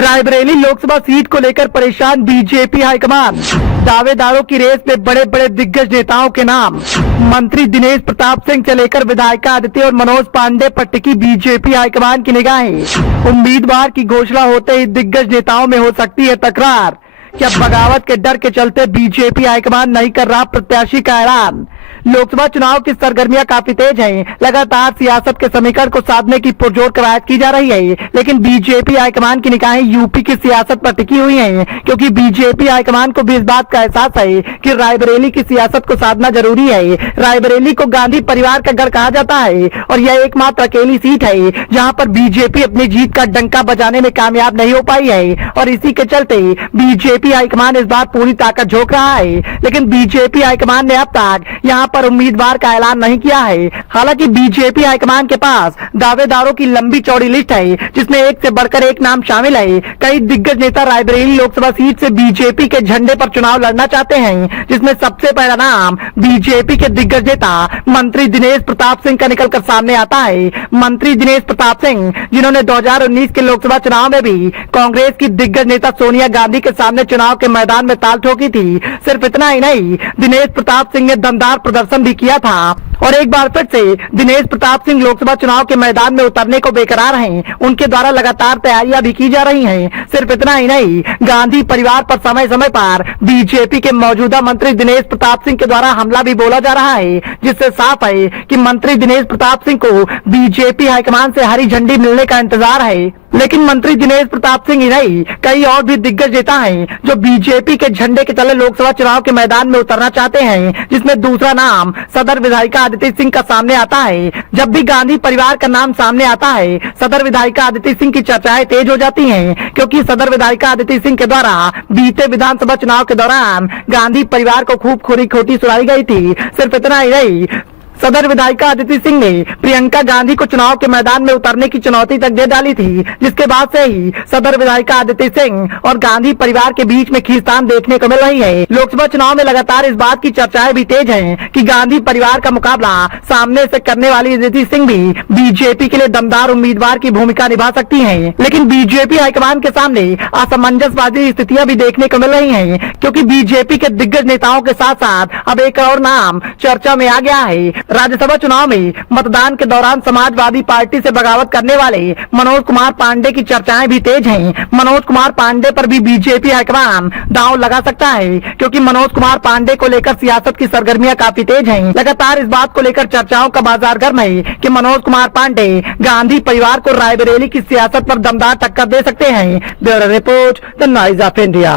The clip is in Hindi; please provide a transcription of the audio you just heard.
रायबरेली लोकसभा सीट को लेकर परेशान बीजेपी हाईकमान। दावेदारों की रेस में बड़े बड़े दिग्गज नेताओं के नाम। मंत्री दिनेश प्रताप सिंह से लेकर विधायिका आदित्य और मनोज पांडे पर टिकी बीजेपी हाईकमान की निगाहें। उम्मीदवार की घोषणा होते ही दिग्गज नेताओं में हो सकती है तकरार। क्या बगावत के डर के चलते बीजेपी हाईकमान नहीं कर रहा प्रत्याशी का ऐलान। लोकसभा चुनाव की सरगर्मियां काफी तेज हैं। लगातार सियासत के समीकरण को साधने की पुरजोर कवायद की जा रही है, लेकिन बीजेपी हाईकमान की निगाहें यूपी की सियासत पर टिकी हुई हैं, क्योंकि बीजेपी हाईकमान को भी इस बात का एहसास है कि रायबरेली की सियासत को साधना जरूरी है। रायबरेली को गांधी परिवार का गढ़ कहा जाता है और यह एकमात्र अकेली सीट है जहाँ पर बीजेपी अपनी जीत का डंका बजाने में कामयाब नहीं हो पाई है, और इसी के चलते बीजेपी हाईकमान इस बार पूरी ताकत झोंक रहा है। लेकिन बीजेपी हाईकमान ने अब तक यहाँ पर उम्मीदवार का ऐलान नहीं किया है। हालांकि बीजेपी हाईकमान के पास दावेदारों की लंबी चौड़ी लिस्ट है, जिसमें एक से बढ़कर एक नाम शामिल है। कई दिग्गज नेता रायबरेली लोकसभा सीट से बीजेपी के झंडे पर चुनाव लड़ना चाहते हैं, जिसमें सबसे पहला नाम बीजेपी के दिग्गज नेता मंत्री दिनेश प्रताप सिंह का निकलकर सामने आता है। मंत्री दिनेश प्रताप सिंह, जिन्होंने 2019 के लोकसभा चुनाव में भी कांग्रेस की दिग्गज नेता सोनिया गांधी के सामने चुनाव के मैदान में ताल ठोकी थी। सिर्फ इतना ही नहीं, दिनेश प्रताप सिंह ने दमदार प्रदर्शन भी किया था और एक बार फिर से दिनेश प्रताप सिंह लोकसभा चुनाव के मैदान में उतरने को बेकरार हैं। उनके द्वारा लगातार तैयारियां भी की जा रही हैं। सिर्फ इतना ही नहीं, गांधी परिवार पर समय समय पर बीजेपी के मौजूदा मंत्री दिनेश प्रताप सिंह के द्वारा हमला भी बोला जा रहा है, जिससे साफ है कि मंत्री दिनेश प्रताप सिंह को बीजेपी हाईकमान से हरी झंडी मिलने का इंतजार है। लेकिन मंत्री दिनेश प्रताप सिंह ही नहीं, कई और भी दिग्गज नेता हैं जो बीजेपी के झंडे के तले लोकसभा चुनाव के मैदान में उतरना चाहते हैं, जिसमें दूसरा नाम सदर विधायिका आदित्य सिंह का सामने आता है। जब भी गांधी परिवार का नाम सामने आता है, सदर विधायिका आदित्य सिंह की चर्चाएं तेज हो जाती हैं, क्योंकि सदर विधायिका आदित्य सिंह के द्वारा बीते विधानसभा चुनाव के दौरान गांधी परिवार को खूब खोरी खोटी सुनाई गई थी। सिर्फ इतना ही नहीं, सदर विधायिका आदित्य सिंह ने प्रियंका गांधी को चुनाव के मैदान में उतरने की चुनौती तक दे डाली थी, जिसके बाद से ही सदर विधायिका आदित्य सिंह और गांधी परिवार के बीच में खींचतान देखने को मिल रही है। लोकसभा चुनाव में लगातार इस बात की चर्चाएं भी तेज हैं कि गांधी परिवार का मुकाबला सामने से करने वाली आदित्य सिंह भी बीजेपी के लिए दमदार उम्मीदवार की भूमिका निभा सकती है। लेकिन बीजेपी हाईकमान के सामने असमंजस वाली स्थितियां भी देखने को मिल रही है, क्योंकि बीजेपी के दिग्गज नेताओं के साथ साथ अब एक और नाम चर्चा में आ गया है। राज्यसभा चुनाव में मतदान के दौरान समाजवादी पार्टी से बगावत करने वाले मनोज कुमार पांडे की चर्चाएं भी तेज हैं। मनोज कुमार पांडे पर भी बीजेपी हाईकमान दांव लगा सकता है, क्योंकि मनोज कुमार पांडे को लेकर सियासत की सरगर्मियां काफी तेज हैं। लगातार इस बात को लेकर चर्चाओं का बाजार गर्म है कि मनोज कुमार पांडे गांधी परिवार को रायबरेली की सियासत पर दमदार टक्कर दे सकते हैं। Bureau report, the noise of India.